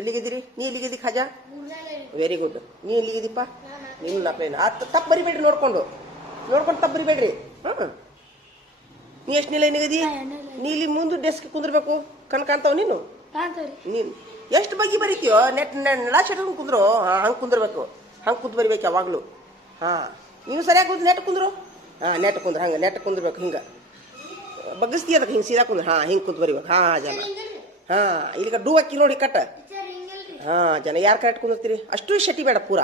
ಎಲ್ಲಿಗಿದ್ದೀರಿ? ನೀ ಎಲ್ಲಿಗಿದ್ದಿ Khaja? Very good. ನೀ ಎಲ್ಲಿಗಿದ್ದೀಪ್ಪ? ನೀನು ನಾಲ್ಕೈದು ತಪ್ಪು ಬರಿಬೇಡ್ರಿ, ನೋಡ್ಕೊಂಡು ತಪ್ಪು ಬರಿಬೇಡ್ರಿ. ಹಾಂ, ನೀ ಎಷ್ಟು ನಿಲ್ಲ ಏನಿಗದಿ? ನೀ ಇಲ್ಲಿ ಮುಂದೆ ಡೆಸ್ಕ್ ಕುಂದ್ರಬೇಕು. ಕಾಣ್ತಾವ ನೀನು? ನೀನು ಎಷ್ಟು ಬಗ್ಗೆ ಬರೀತೀಯೋ? ನೆಲ ಶೆಟ್ಕೊಂಡು ಕುಂದ್ರು. ಹಾಂ, ಹಂಗೆ ಕುಂದ್ರಬೇಕು. ಹಂಗೆ ಕುಂತು ಬರಿಬೇಕು ಯಾವಾಗಲೂ. ಹಾಂ, ನೀವು ಸರಿಯಾಗಿ ಕುಂದ್ರು, ನೆಟ್ ಕುಂದ್ರು. ಹಾಂ, ನೆಟ್ ಕುಂದ್ರು. ಹಂಗೆ ನೆಟ್ ಕುಂದ್ರಬೇಕು. ಹಿಂಗೆ ಬಗ್ಗಿಸ್ತೀಯ ಅದಕ್ಕೆ, ಹಿಂಗೆ ಸೀದಾ ಕುಂದ್ರು. ಹಾಂ, ಹಿಂಗೆ ಕುಂತು ಬರಿಬೇಕು. ಹಾಂ ಜನ. ಹಾಂ, ಇಲ್ಲಿಗ ಡೂ ಹಾಕಿ ನೋಡಿ ಕಟ್ಟ. ಹಾಂ ಜನ, ಯಾರು ಕರೆಕ್ಟ್ ಕುಂದಿರ್ತೀರಿ? ಅಷ್ಟು ಶೆಟ್ಟಿ ಬೇಡ ಪೂರ.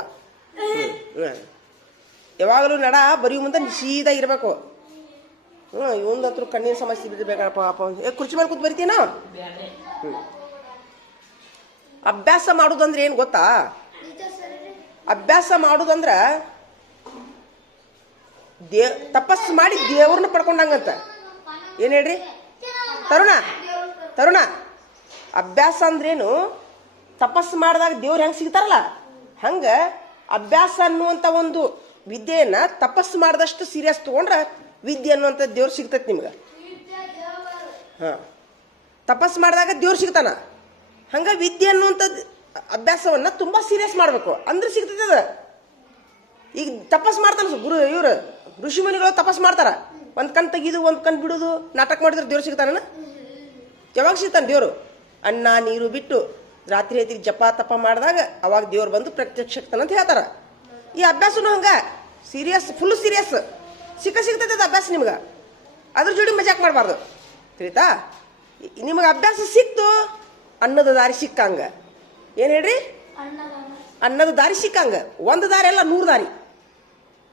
ಯಾವಾಗಲೂ ನಡ ಬರೆಯುವ ಮುಂದೆ ಸೀದಾ ಇರಬೇಕು. ಇವಂದಂತೂ ಕಣ್ಣಿನ ಸಮಸ್ಯೆ ಬಿದ್ದಿರ್ಬೇಕಪ್ಪ ಪಾಪ. ಕುರ್ಚಿ ಮೇಲೆ ಕೂತ್ ಬರಿತೀನ? ಅಭ್ಯಾಸ ಮಾಡುದಂದ್ರೆ ಏನು ಗೊತ್ತಾ? ಅಭ್ಯಾಸ ಮಾಡುದಂದ್ರ ತಪಸ್ಸು ಮಾಡಿ ದೇವ್ರನ್ನ ಪಡ್ಕೊಂಡಂಗಂತ. ಏನು ಹೇಳ್ರಿ ತರುಣ? ಅಭ್ಯಾಸ ಅಂದ್ರೇನು? ತಪಸ್ಸು ಮಾಡಿದಾಗ ದೇವ್ರು ಹೆಂಗೆ ಸಿಗ್ತಾರಲ್ಲ ಹಂಗೆ ಅಭ್ಯಾಸ ಅನ್ನುವಂಥ ಒಂದು ವಿದ್ಯೆಯನ್ನ ತಪಸ್ಸು ಮಾಡಿದಷ್ಟು ಸೀರಿಯಸ್ ತಗೊಂಡ್ರೆ ವಿದ್ಯೆ ಅನ್ನುವಂಥ ದೇವ್ರು ಸಿಗ್ತೈತಿ ನಿಮ್ಗೆ. ಹಾಂ, ತಪಸ್ಸು ಮಾಡಿದಾಗ ದೇವ್ರು ಸಿಗ್ತಾನ. ಹಂಗೆ ವಿದ್ಯೆ ಅನ್ನುವಂಥದ್ದು ಅಭ್ಯಾಸವನ್ನ ತುಂಬ ಸೀರಿಯಸ್ ಮಾಡಬೇಕು, ಅಂದ್ರೆ ಸಿಗ್ತೈತೆ ಅದ. ಈಗ ತಪಸ್ಸು ಮಾಡ್ತಾನ ಇವ್ರು ಋಷಿಮುನಿಗಳು ತಪಸ್ಸು ಮಾಡ್ತಾರ. ಒಂದು ಕಣ್ ತೆಗೀದು ಒಂದು ಕಣ್ ಬಿಡೋದು ನಾಟಕ ಮಾಡಿದ್ರೆ ದೇವ್ರು ಸಿಗ್ತಾನ? ಯಾವಾಗ ಸಿಗ್ತಾನೆ ದೇವ್ರು? ಅನ್ನ ನೀರು ಬಿಟ್ಟು ರಾತ್ರಿ ಐತಿ ಜಪ ತಪ ಮಾಡಿದಾಗ ಅವಾಗ ದೇವ್ರು ಬಂದು ಪ್ರತ್ಯಕ್ಷ ಅಂತ ಹೇಳ್ತಾರ. ಈ ಅಭ್ಯಾಸನು ಹಂಗ ಸೀರಿಯಸ್, ಫುಲ್ ಸೀರಿಯಸ್ ಸಿಗ್ತೈತೆ ಅದು ಅಭ್ಯಾಸ ನಿಮ್ಗೆ. ಅದ್ರ ಜೋಡಿ ಮಜಾಕ್ ಮಾಡಬಾರ್ದು, ತಿಳಿತಾ? ನಿಮಗೆ ಅಭ್ಯಾಸ ಸಿಕ್ತು, ಅನ್ನದ ದಾರಿ ಸಿಕ್ಕಂಗ. ಏನು ಹೇಳ್ರಿ? ಅನ್ನದ ದಾರಿ ಸಿಕ್ಕಂಗ. ಒಂದು ದಾರಿ ಅಲ್ಲ, 100 ದಾರಿ.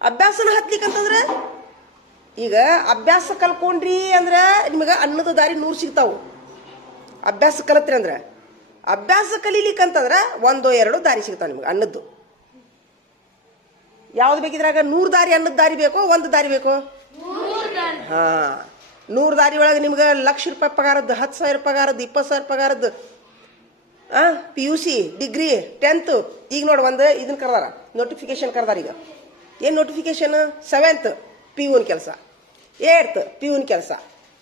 ಅಭ್ಯಾಸನ ಹತ್ಲಿಕ್ಕಂತಂದ್ರೆ ಈಗ ಅಭ್ಯಾಸ ಕಲ್ಕೊಂಡ್ರಿ ಅಂದ್ರೆ ನಿಮಗೆ ಅನ್ನದ ದಾರಿ 100 ಸಿಗ್ತಾವು. ಅಭ್ಯಾಸ ಕಲತ್ರಿ ಅಂದ್ರೆ, ಅಭ್ಯಾಸ ಕಲೀಲಿಕ್ಕಂತಂದ್ರೆ 1-2 ದಾರಿ ಸಿಗ್ತಾವ ನಿಮ್ಗೆ ಅನ್ನದ್ದು. ಯಾವ್ದು ಬೇಕಿದ್ರಾಗ? 100 ದಾರಿ ಅನ್ನದ ದಾರಿ ಬೇಕೋ 1 ದಾರಿ ಬೇಕೋ? ಹಾಂ, 100 ದಾರಿ ಒಳಗೆ ನಿಮ್ಗೆ ₹1,00,000 ಪಗಾರದ್ದು, 10,000 ಪಗಾರದ್ದು, 20,000 ಪಗಾರದ್ದು, PUC, ಡಿಗ್ರಿ, 10th. ಈಗ ನೋಡಿ ಒಂದು ಇದನ್ನ ಕರ್ದಾರ, ನೋಟಿಫಿಕೇಶನ್ ಕರ್ದಾರ. ಈಗ ಏನು ನೋಟಿಫಿಕೇಶನ್? 7th ಪಿಯೂನ್ ಕೆಲಸ, 8th ಪಿಯೂನ್ ಕೆಲಸ,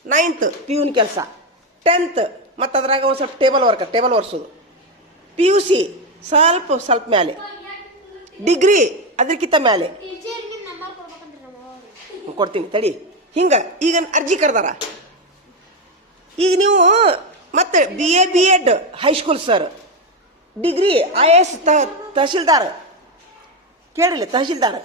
9th ಪಿಯೂನ್ ಕೆಲಸ, 10th ಮತ್ತು ಅದ್ರಾಗ ಒಂದು ಸ್ವಲ್ಪ ಟೇಬಲ್ ಒರೆಸೋದು, PUC ಸ್ವಲ್ಪ ಮೇಲೆ, ಡಿಗ್ರಿ ಅದಕ್ಕಿಂತ ಮೇಲೆ ಕೊಡ್ತೀನಿ ತಡಿ. ಹಿಂಗೆ ಈಗ ಅರ್ಜಿ ಕರ್ದಾರ. ಈಗ ನೀವು ಮತ್ತೆ BA B.Ed high school sir, degree IAS tahsildar, ಕೇಳಿಲ್ಲ ತಹಶೀಲ್ದಾರ್